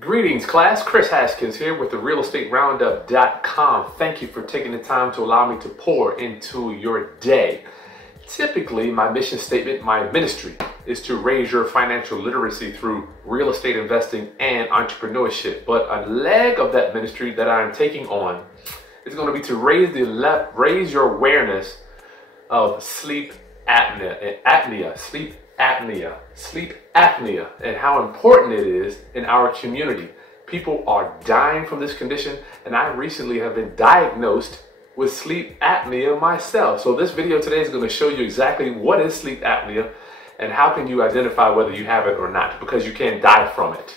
Greetings class, Chris Haskins here with the realestateroundup.com. Thank you for taking the time to allow me to pour into your day. Typically, my mission statement, my ministry, is to raise your financial literacy through real estate investing and entrepreneurship. But a leg of that ministry that I'm taking on is going to be to raise your awareness of sleep apnea, sleep apnea, and how important it is in our community. People are dying from this condition, and I recently have been diagnosed with sleep apnea myself. So this video today is going to show you exactly what is sleep apnea and how can you identify whether you have it or not, because you can die from it.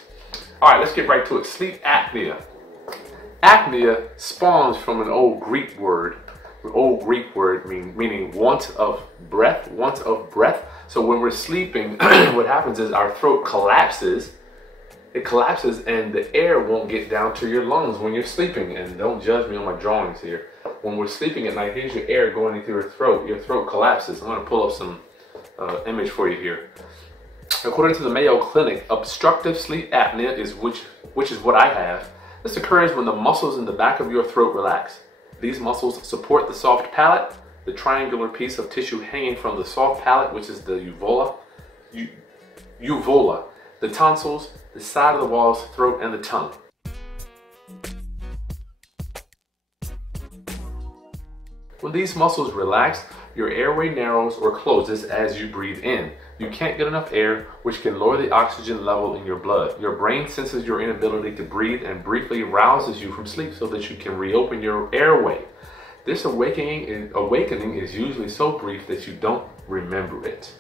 All right, let's get right to it. Sleep apnea. Apnea spawns from an old Greek word meaning want of breath. So when we're sleeping, what happens is our throat collapses. It collapses and the air won't get down to your lungs when you're sleeping. And don't judge me on my drawings here. When we're sleeping at night, here's your air going into your throat. Your throat collapses. I'm going to pull up some image for you here. According to the Mayo Clinic, obstructive sleep apnea is which is what I have. This occurs when the muscles in the back of your throat relax. These muscles support the soft palate, the triangular piece of tissue hanging from the soft palate, which is the uvula, the tonsils, the side of the walls, throat, and the tongue. When these muscles relax, your airway narrows or closes as you breathe in. You can't get enough air, which can lower the oxygen level in your blood. Your brain senses your inability to breathe and briefly rouses you from sleep so that you can reopen your airway. This awakening is usually so brief that you don't remember it.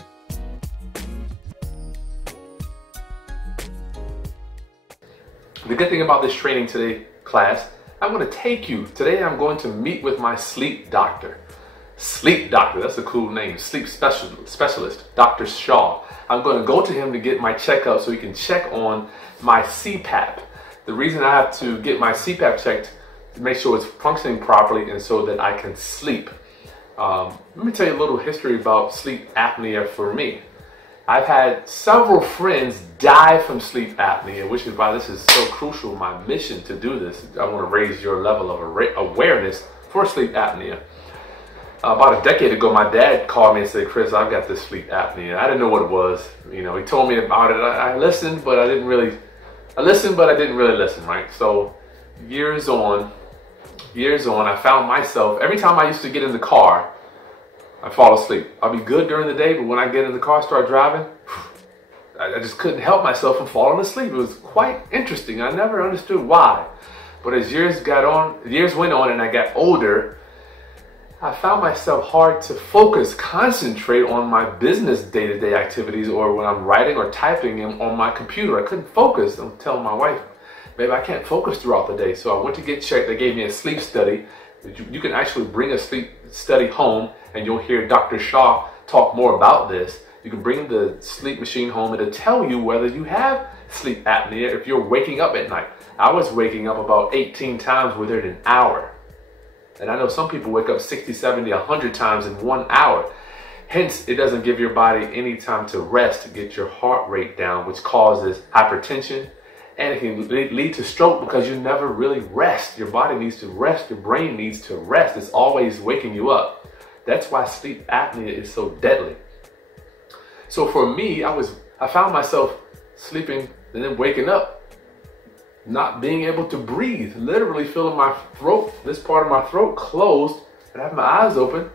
The good thing about this training today, class, I'm going to take you. Today I'm going to meet with my sleep doctor. Sleep doctor, that's a cool name. Sleep specialist, Dr. Shaw. I'm going to go to him to get my checkup so he can check on my CPAP. The reason I have to get my CPAP checked to make sure it's functioning properly and so that I can sleep. Let me tell you a little history about sleep apnea for me. I've had several friends die from sleep apnea, which is why this is so crucial, my mission to do this. I want to raise your level of awareness for sleep apnea. About a decade ago, my dad called me and said, "Chris, I've got this sleep apnea." I didn't know what it was. You know, he told me about it. I listened, but I didn't really listen, right? So years on, I found myself, every time I used to get in the car, I fall asleep. I'll be good during the day, but when I get in the car, start driving, I just couldn't help myself from falling asleep. It was quite interesting. I never understood why. But as years went on and I got older, I found myself hard to focus, concentrate on my business day-to-day activities, or when I'm writing or typing on my computer. I couldn't focus. I'm telling my wife, "Babe, I can't focus throughout the day." So I went to get checked. They gave me a sleep study. You can actually bring a sleep study home, and you'll hear Dr. Shaw talk more about this. You can bring the sleep machine home, and it'll tell you whether you have sleep apnea if you're waking up at night. I was waking up about 18 times within an hour. And I know some people wake up 60, 70, 100 times in 1 hour. Hence, it doesn't give your body any time to rest, to get your heart rate down, which causes hypertension. And it can lead to stroke because you never really rest. Your body needs to rest. Your brain needs to rest. It's always waking you up. That's why sleep apnea is so deadly. So for me, I found myself sleeping and then waking up, not being able to breathe, literally feeling my throat, this part of my throat closed, and I had my eyes open,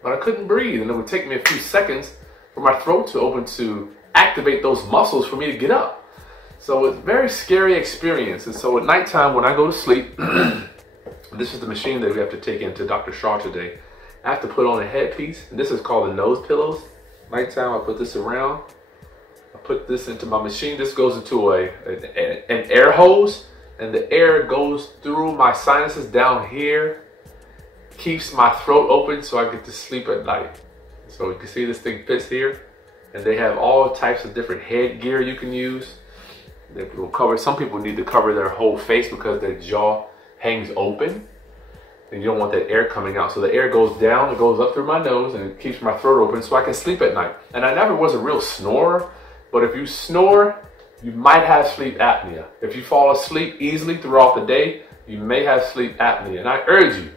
but I couldn't breathe. And it would take me a few seconds for my throat to open to activate those muscles for me to get up. So it's a very scary experience. And so at nighttime when I go to sleep, this is the machine that we have to take into Dr. Shaw today. I have to put on a headpiece, and this is called the nose pillows. Nighttime, I put this around. I put this into my machine. This goes into an air hose, and the air goes through my sinuses down here, keeps my throat open so I get to sleep at night. So you can see this thing fits here, and they have all types of different headgear you can use. They will cover. Some people need to cover their whole face because their jaw hangs open, and you don't want that air coming out. So the air goes down, it goes up through my nose, and it keeps my throat open so I can sleep at night. And I never was a real snorer. But if you snore, you might have sleep apnea. If you fall asleep easily throughout the day, you may have sleep apnea. And I urge you,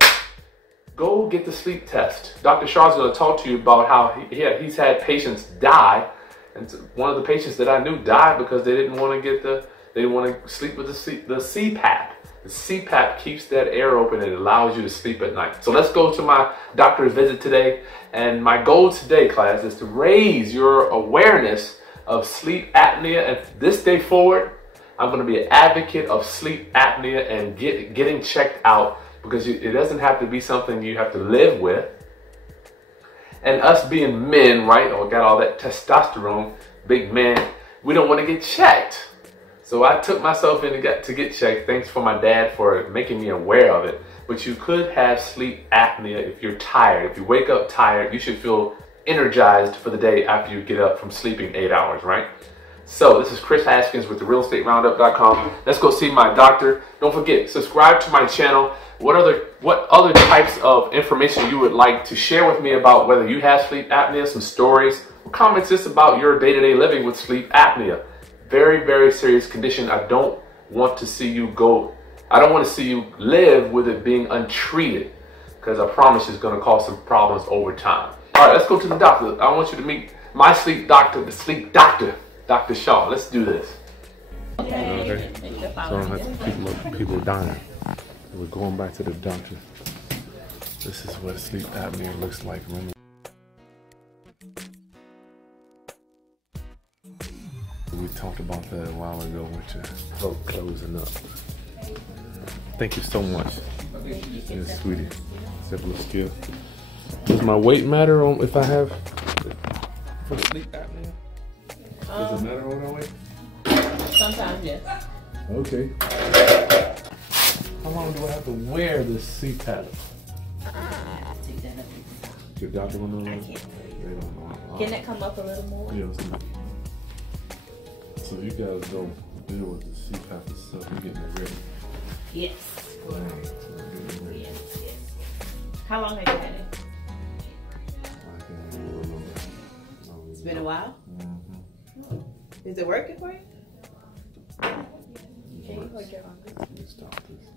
go get the sleep test. Dr. Shah is going to talk to you about how he's had patients die. And one of the patients that I knew died because they didn't want to sleep with the CPAP. The CPAP keeps that air open and it allows you to sleep at night. So let's go to my doctor's visit today. And my goal today, class, is to raise your awareness of sleep apnea. And this day forward, I'm going to be an advocate of sleep apnea and getting checked out, because it doesn't have to be something you have to live with. And us being men, right, or got all that testosterone, big men, we don't want to get checked. So I took myself in to get checked. Thanks for my dad for making me aware of it. But you could have sleep apnea if you're tired. If you wake up tired, you should feel energized for the day after you get up from sleeping 8 hours, right? So this is Chris Haskins with therealestateroundup.com. Let's go see my doctor. Don't forget, subscribe to my channel. What other types of information you would like to share with me about whether you have sleep apnea, some stories, comments just about your day-to-day living with sleep apnea. Very, very serious condition. I don't want to see you live with it being untreated, because I promise it's going to cause some problems over time. All right, let's go to the doctor. I want you to meet my sleep doctor, the sleep doctor, Dr. Shaw. Let's do this. Okay. So I don't have to people dying. We're going back to the doctor. This is what sleep apnea looks like. Remember? We talked about that a while ago with your throat closing up. Thank you so much. Yes, sweetie. Simple skill. Does my weight matter on if I have for sleep apnea? Does it matter on my weight? Sometimes, yes. Okay. How long do I have to wear this CPAP? Your doctor will know? I can't. They don't know. Can it come up a little more? Yeah. So you guys go deal with the CPAP and stuff. You're getting it ready. Yes. Right. So getting ready. Yes. How long have you had it? I can't remember. It's been a while? Mm-hmm. Is it working for you? Can you hold your arm? Stop this.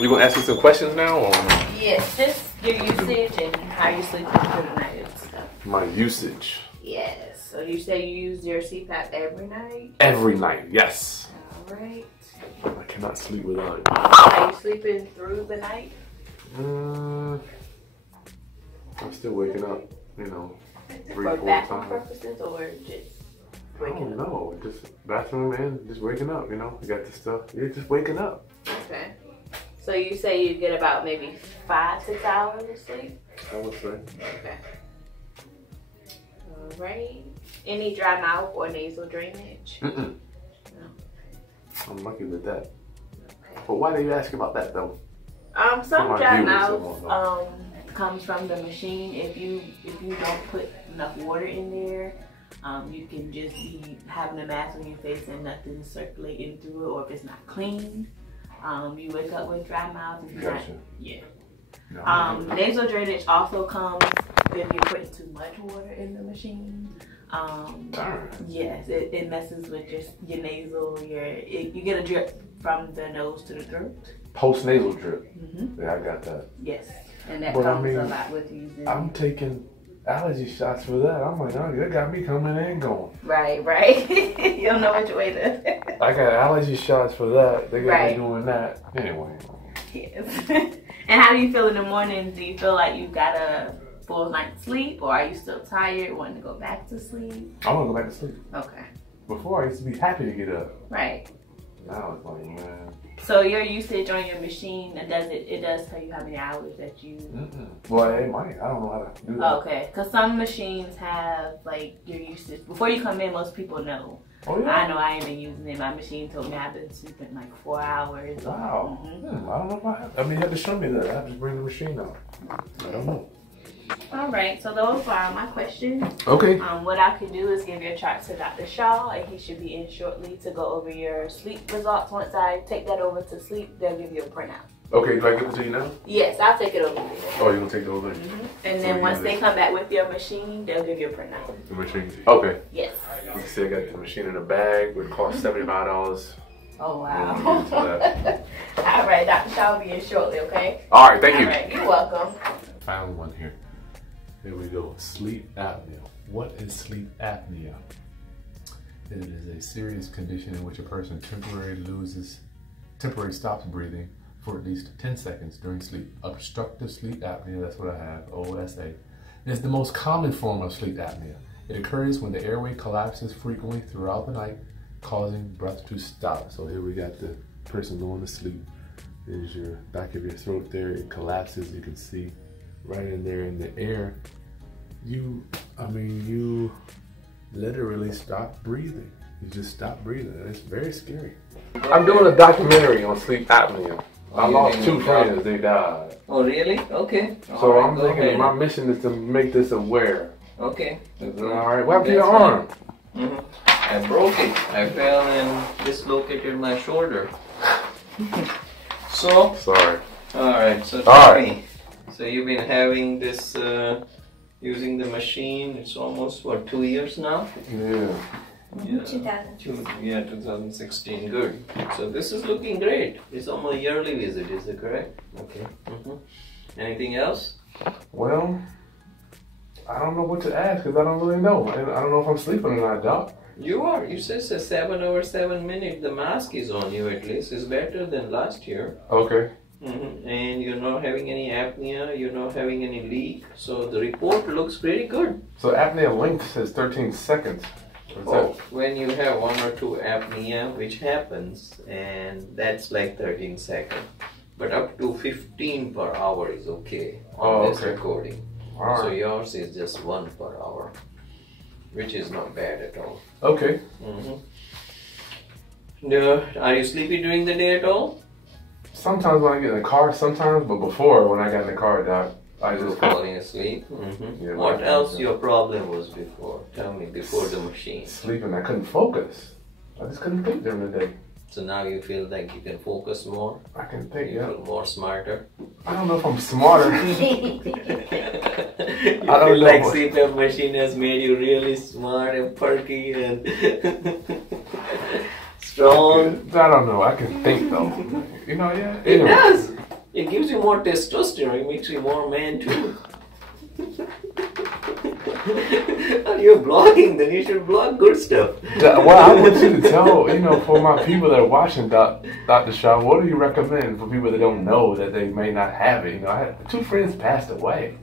We gonna ask you some questions now, or Yes, just your usage and how you sleep through the night and stuff. my usage? Yes. So you say you use your CPAP every night? Every night, yes. All right. I cannot sleep without it. Are you sleeping through the night? I'm still waking up, you know, 3, For 4 bathroom times. purposes or just I don't know, just bathroom and just waking up, you know. You got the stuff. You're just waking up. Okay. So you say you get about maybe 5-6 hours of sleep? I would say. Okay. All right. Any dry mouth or nasal drainage? Mm-mm. No. I'm lucky with that. Okay. But why do you ask about that though? Some my dry viewers, mouth comes from the machine. If you don't put enough water in there, you can just be having a mask on your face and nothing circulating through it, or if it's not clean. You wake up with dry mouth. If you're Gotcha. not, yeah. No, Nasal drainage also comes if you're putting too much water in the machine. darn. Yes, it messes with your nasal. You get a drip from the nose to the throat. Post nasal drip. Mm-hmm. Yeah, I got that. Yes, and that But I comes mean, a lot with using. I'm taking allergy shots for that. I'm like, oh, that got me coming and going. Right. You don't know which way to. I got allergy shots for that. They got Right. me doing that. Anyway. Yes. And how do you feel in the morning? Do you feel like you got a full night's sleep, or are you still tired, wanting to go back to sleep? I want to go back to sleep. Okay. Before I used to be happy to get up. Right. Now it's like, man. So your usage on your machine, it does tell you how many hours that you. Well, it might. I don't know how to do that. Okay, because some machines have like your usage before you come in. Most people know. Oh yeah. I know I ain't been using it. My machine told me I've been sleeping like 4 hours. Wow. Mm-hmm. I don't know if I have. I mean, you have to show me that. I have to bring the machine out. I don't know. All right, so those are my questions. Okay. What I can do is give your chart to Dr. Shaw, and he should be in shortly to go over your sleep results. Once I take that over to sleep, they'll give you a printout. Okay, do I give it to you now? Yes, I'll take it over there. Oh, you're gonna take the whole thing? And then once they come back with your machine, they'll give you a printout. The machine? Okay. Yes. You can see I got the machine in a bag, would cost $75. Oh, wow. All right, Dr. Shaw will be in shortly, okay? All right, thank you. All right, you're welcome. Found one here. Here we go. Sleep apnea. What is sleep apnea? It is a serious condition in which a person temporarily stops breathing for at least 10 seconds during sleep. Obstructive sleep apnea, that's what I have, OSA. It is the most common form of sleep apnea. It occurs when the airway collapses frequently throughout the night, causing breath to stop. So here we got the person going to sleep. There's your back of your throat there. It collapses, you can see right in there in the air. You literally stop breathing. You just stop breathing, and it's very scary. I'm doing a documentary on sleep apnea. I lost 2 friends, they died. Oh, really? Okay. So I'm thinking my mission is to make this aware. Okay. Alright, what happened to your arm? I broke it. I fell and dislocated my shoulder. So, sorry. Alright, so tell me. So you've been having this, using the machine, it's almost, what, 2 years now? Yeah. Yeah, 2016, good. So this is looking great. It's on a yearly visit, is it correct? Okay. Anything else? Well, I don't know what to ask because I don't really know. And I don't know if I'm sleeping or not, Doc. You are. You said 7 hours, 7 minutes. The mask is on you at least. It's better than last year. Okay. And you're not having any apnea. You're not having any leak. So the report looks pretty good. So apnea length says 13 seconds. Oh, when you have 1 or 2 apnea, which happens, and that's like 13 seconds. But up to 15 per hour is okay on this recording. So yours is just 1 per hour, which is not bad at all. Okay. Are you sleepy during the day at all? Sometimes when I get in the car, sometimes, but before when I got in the car, Doc, I just falling asleep. Yeah, what else your problem was before? Tell me, before the machine. Sleeping, I couldn't focus. I just couldn't think during the day. So now you feel like you can focus more? I can think, you feel more smarter? I don't know if I'm smarter. You feel like CPAP machine has made you really smart and perky and strong? I don't know. I can think though. You know, yeah. It does. It gives you more testosterone. It makes you more man too. You're blogging, then you should blog good stuff. Well, I want you to tell, for my people that are watching Dr. Shaw, what do you recommend for people that don't know that they may not have it? I had 2 friends passed away.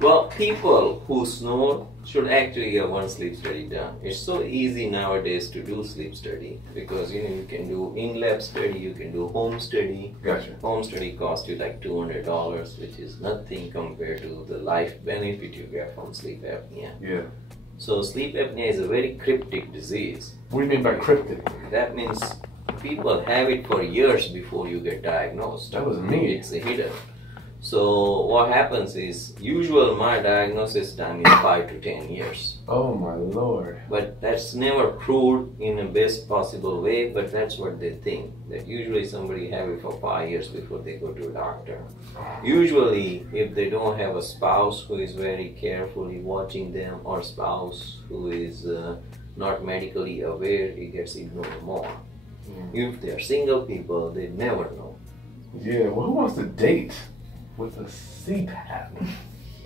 Well, people who snore should actually get one sleep study done. It's so easy nowadays to do sleep study because you can do in-lab study, you can do home study. Gotcha. Home study costs you like $200, which is nothing compared to the life benefit you get from sleep apnea. Yeah. So sleep apnea is a very cryptic disease. What do you mean by cryptic? That means people have it for years before you get diagnosed. That was me. It's hidden. So what happens is, my diagnosis time is 5 to 10 years. Oh my Lord. But that's never proved in the best possible way, but that's what they think. That usually somebody have it for 5 years before they go to a doctor. Usually, if they don't have a spouse who is very carefully watching them or spouse who is not medically aware, it gets ignored more. If they're single people, they never know. Yeah, well, who wants to date with a CPAP?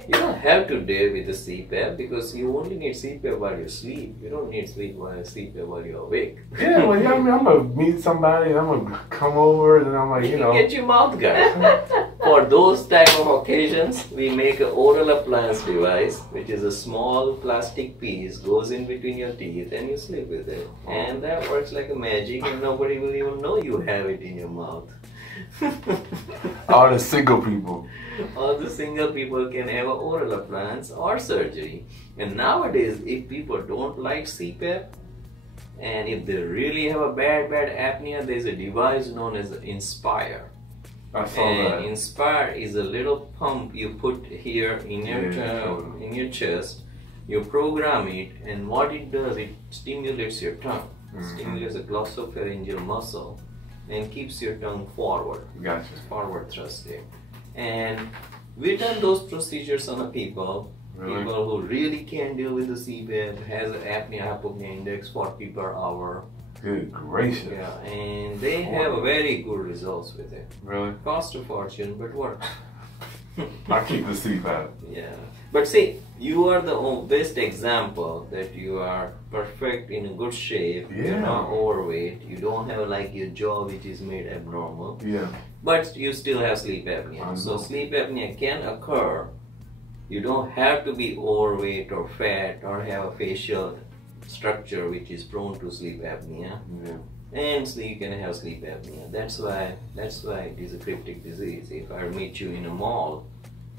You don't have to date with a CPAP because you only need CPAP while you sleep. You don't need CPAP while you're awake. Yeah, well, I'm gonna meet somebody and I'm gonna come over and I'm like, Get your mouth guard. For those type of occasions, we make an oral appliance device, which is a small plastic piece, goes in between your teeth and you sleep with it. And that works like a magic and nobody will even know you have it in your mouth. All the single people. All the single people can have an oral appliance or surgery. And nowadays, if people don't like CPAP, and if they really have a bad apnea, there's a device known as Inspire. I saw that. Inspire is a little pump you put here in your chest. You program it, and what it does, it stimulates your tongue. Stimulates the glossopharyngeal muscle. and keeps your tongue forward. Gotcha. Forward thrusted. And we've done those procedures on the people. Really? People who really can't deal with the CPAP, has an apnea-hypopnea index 40 per hour. Good gracious. Yeah, and they have very good results with it. Really? Cost a fortune, but works. I keep the CPAP. Yeah. But see, you are the best example that you are perfect, in a good shape, you're not overweight, you don't have like your jaw which is made abnormal. Yeah. But you still have sleep apnea. So sleep apnea can occur. You don't have to be overweight or fat or have a facial structure which is prone to sleep apnea. Yeah. And so you can have sleep apnea. That's why it is a cryptic disease. If I meet you in a mall,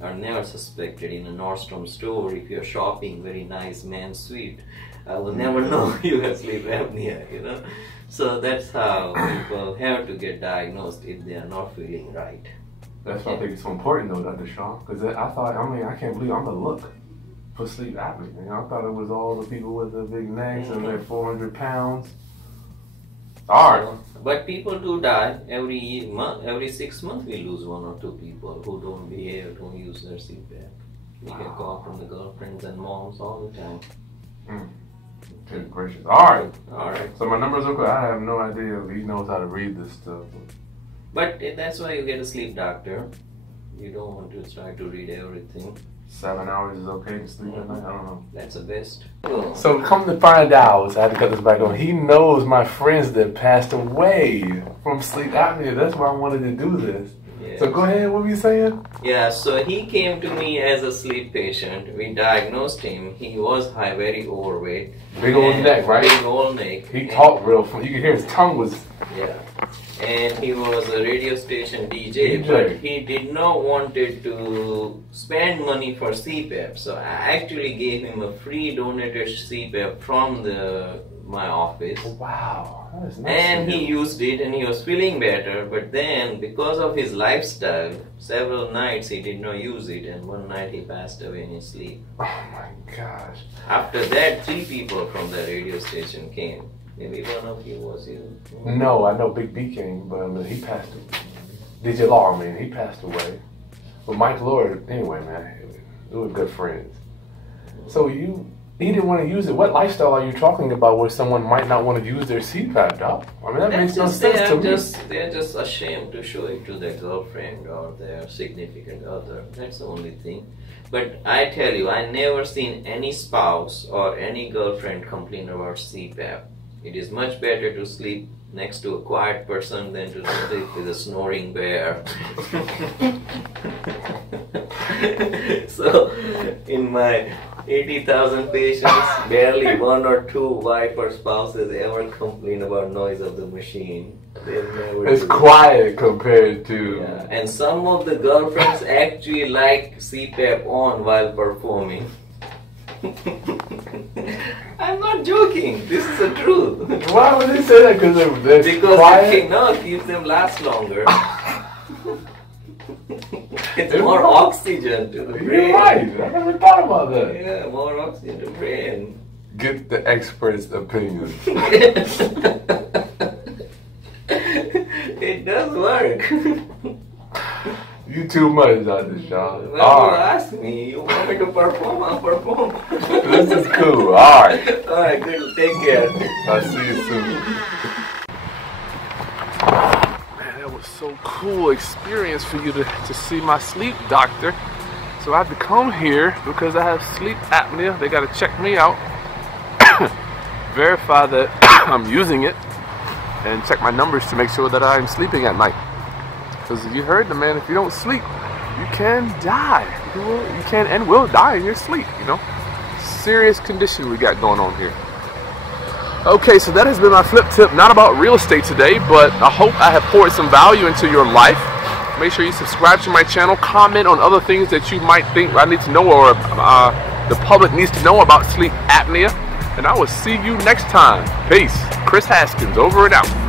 are never suspected in a Nordstrom store. If you're shopping very nice men's suite, I will never know you have sleep apnea, you know. So that's how people have to get diagnosed if they are not feeling right. That's why I think it's so important though, Dr. Shaw, because I can't believe I'm the look for sleep apnea. You know, I thought it was all the people with the big necks and like 400 pounds. Alright. But people do die every month. Every 6 months we lose 1 or 2 people who don't behave, don't use their CPAP. We get call from the girlfriends and moms all the time. Good gracious. Alright. Alright. So my number's okay. I have no idea if he knows how to read this stuff. But that's why you get a sleep doctor. You don't want to try to read everything. 7 hours is okay to sleep at night? I don't know. That's the best. So come to find out, I had to cut this back on, he knows my friends that passed away from sleep apnea. That's why I wanted to do this. Yeah. So go ahead, what were you saying? Yeah, so he came to me as a sleep patient. We diagnosed him. He was high, very overweight. Big old neck, right? Big old neck. He talked real funny. You can hear his tongue was... Yeah. And he was a radio station DJ, but he did not wanted to spend money for CPAP. So I actually gave him a free donated CPAP from my office. Wow, that is nice. And he used it and he was feeling better, but then because of his lifestyle, several nights he did not use it, and one night he passed away in his sleep. Oh my gosh. After that, 3 people from the radio station came. Maybe one of you was you. No, I know Big B came, but I mean, he passed away. DJ Law, man, he passed away. But Mike Lord, anyway, man, we were good friends. So he didn't want to use it. What lifestyle are you talking about where someone might not want to use their CPAP, doc? I mean, that makes no sense to me. They're just ashamed to show it to their girlfriend or their significant other. That's the only thing. But I tell you, I never seen any spouse or any girlfriend complain about CPAP. It is much better to sleep next to a quiet person than to sleep with a snoring bear. So, in my 80,000 patients, barely 1 or 2 wife or spouses ever complain about noise of the machine. It's quiet compared to... Yeah. And some of the girlfriends actually like CPAP on while performing. I'm not joking. This is the truth. Why would they say that? Because they're quiet? It keeps them last longer. It's more oxygen to the brain. You're right. I never thought about that. Yeah, more oxygen to the brain. Get the expert's opinion. It does work. You too much, Dr. Shaw. Well, you asked me. You want me to perform, I'll perform. This is cool. Alright. Alright, good. Take care. I'll see you soon. Man, that was so cool experience for you to see my sleep doctor. So I have to come here because I have sleep apnea. They got to check me out, verify that I'm using it, and check my numbers to make sure that I'm sleeping at night. Because you heard the man, if you don't sleep, you can die. You can and will die in your sleep, you know. Serious condition we got going on here. Okay, so that has been my flip tip. Not about real estate today, but I hope I have poured some value into your life. Make sure you subscribe to my channel. Comment on other things that you might think I need to know or the public needs to know about sleep apnea. And I will see you next time. Peace. Chris Haskins, over and out.